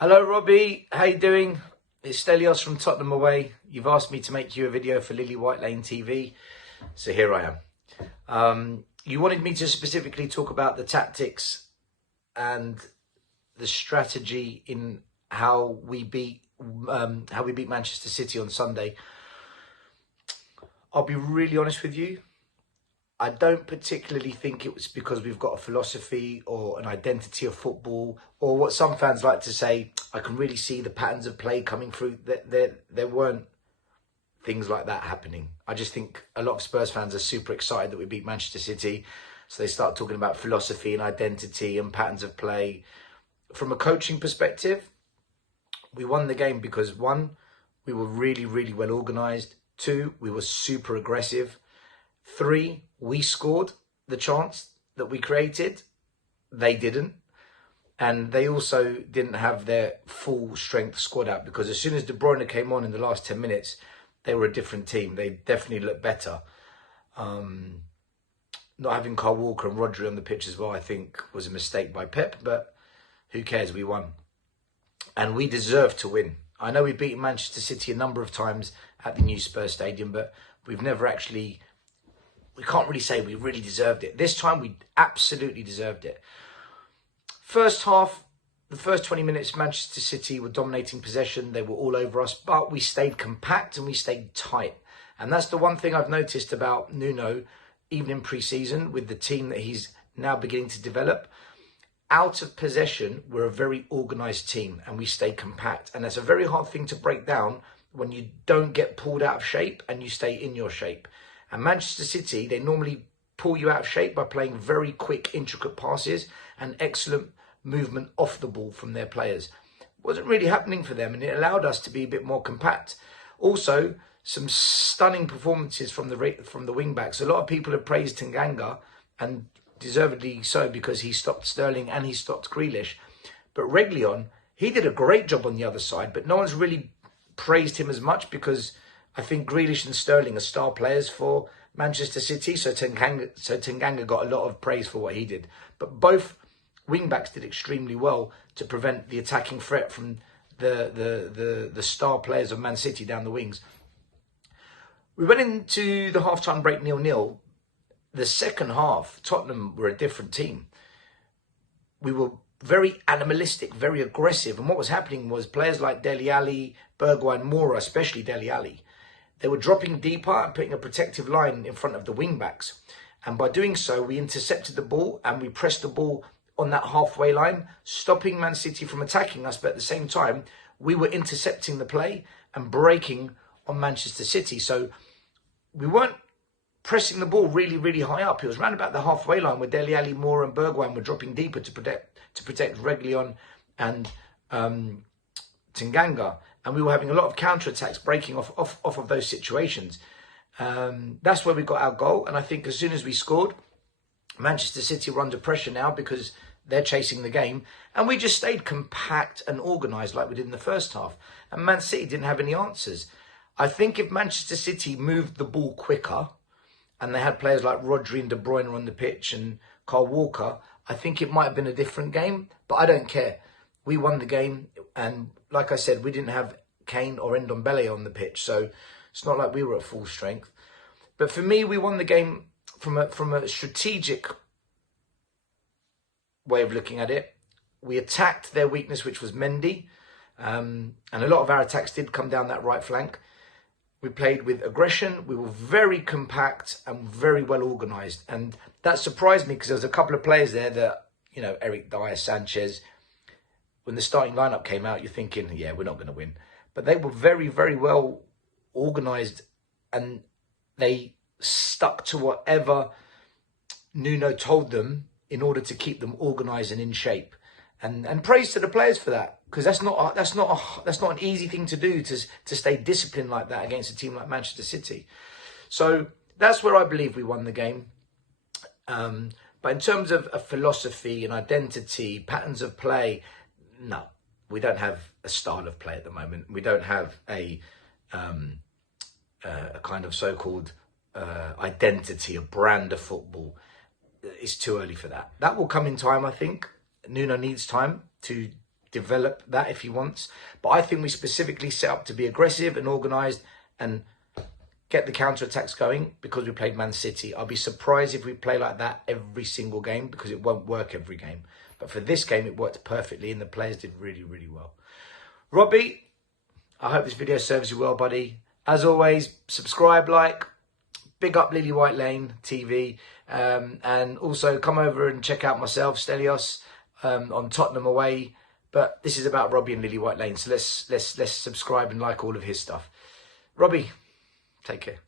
Hello Robbie, how you doing? It's Stelios from Tottenham Away. You've asked me to make you a video for Lily White Lane TV, so here I am. You wanted me to specifically talk about the tactics and the strategy in how we beat Manchester City on Sunday. I'll be really honest with you. I don't particularly think it was because we've got a philosophy or an identity of football, or what some fans like to say, I can really see the patterns of play coming through. There weren't things like that happening. I just think a lot of Spurs fans are super excited that we beat Manchester City. So they start talking about philosophy and identity and patterns of play. From a coaching perspective, we won the game because one, we were really, really well organised. Two, we were super aggressive. Three, we scored the chance that we created. They didn't. And they also didn't have their full strength squad out, because as soon as De Bruyne came on in the last 10 minutes, they were a different team. They definitely looked better. Not having Kyle Walker and Rodri on the pitch as well, I think, was a mistake by Pep, but who cares? We won. And we deserve to win. I know we've beaten Manchester City a number of times at the new Spurs Stadium, but we've never actually... We can't really say we really deserved it. This time we absolutely deserved it. First half, the first 20 minutes, Manchester City were dominating possession. They were all over us, but we stayed compact and we stayed tight. And that's the one thing I've noticed about Nuno, even in pre-season, with the team that he's now beginning to develop. Out of possession, we're a very organised team and we stay compact. And that's a very hard thing to break down when you don't get pulled out of shape and you stay in your shape. And Manchester City, they normally pull you out of shape by playing very quick, intricate passes and excellent movement off the ball from their players. It wasn't really happening for them, and it allowed us to be a bit more compact. Also, some stunning performances from the wing backs. A lot of people have praised Tanganga, and deservedly so, because he stopped Sterling and he stopped Grealish. But Reguilón, he did a great job on the other side, but no one's really praised him as much, because I think Grealish and Sterling are star players for Manchester City, so Tanganga got a lot of praise for what he did. But both wing-backs did extremely well to prevent the attacking threat from the star players of Man City down the wings. We went into the half-time break 0-0. The second half, Tottenham were a different team. We were very animalistic, very aggressive. And what was happening was players like Dele Alli, Bergwijn, Moura, especially Dele Alli, they were dropping deeper and putting a protective line in front of the wing-backs. And by doing so, we intercepted the ball and we pressed the ball on that halfway line, stopping Man City from attacking us. But at the same time, we were intercepting the play and breaking on Manchester City. So we weren't pressing the ball really, really high up. It was around about the halfway line where Dele Alli, Moura and Bergwijn were dropping deeper to protect Reguilón and Tanganga. And we were having a lot of counter-attacks breaking off of those situations. That's where we got our goal. And I think as soon as we scored, Manchester City were under pressure now because they're chasing the game. And we just stayed compact and organised like we did in the first half. And Man City didn't have any answers. I think if Manchester City moved the ball quicker and they had players like Rodri and De Bruyne on the pitch and Kyle Walker, I think it might have been a different game. But I don't care. We won the game, and like I said, we didn't have Kane or Ndombele on the pitch, so it's not like we were at full strength. But for me, we won the game from a strategic way of looking at it. We attacked their weakness, which was Mendy, and a lot of our attacks did come down that right flank. We played with aggression. We were very compact and very well organised, and that surprised me because there was a couple of players there that, you know, Eric Dyer, Sanchez. When the starting lineup came out, you're thinking, yeah, we're not going to win. But they were very, very well organised, and they stuck to whatever Nuno told them in order to keep them organised and in shape. And praise to the players for that, because that's not an easy thing to do, to stay disciplined like that against a team like Manchester City. So that's where I believe we won the game. But in terms of a philosophy and identity, patterns of play, no, we don't have a style of play at the moment. We don't have a kind of so-called identity, a brand of football. It's too early for that. That will come in time, I think. Nuno needs time to develop that if he wants. But I think we specifically set up to be aggressive and organised and get the counter-attacks going because we played Man City. I'll be surprised if we play like that every single game because it won't work every game. But for this game, it worked perfectly and the players did really, really well. Robbie, I hope this video serves you well, buddy. As always, subscribe, like, big up Lily White Lane TV, and also come over and check out myself, Stelios, on Tottenham away. But this is about Robbie and Lily White Lane, so let's subscribe and like all of his stuff. Robbie, take care.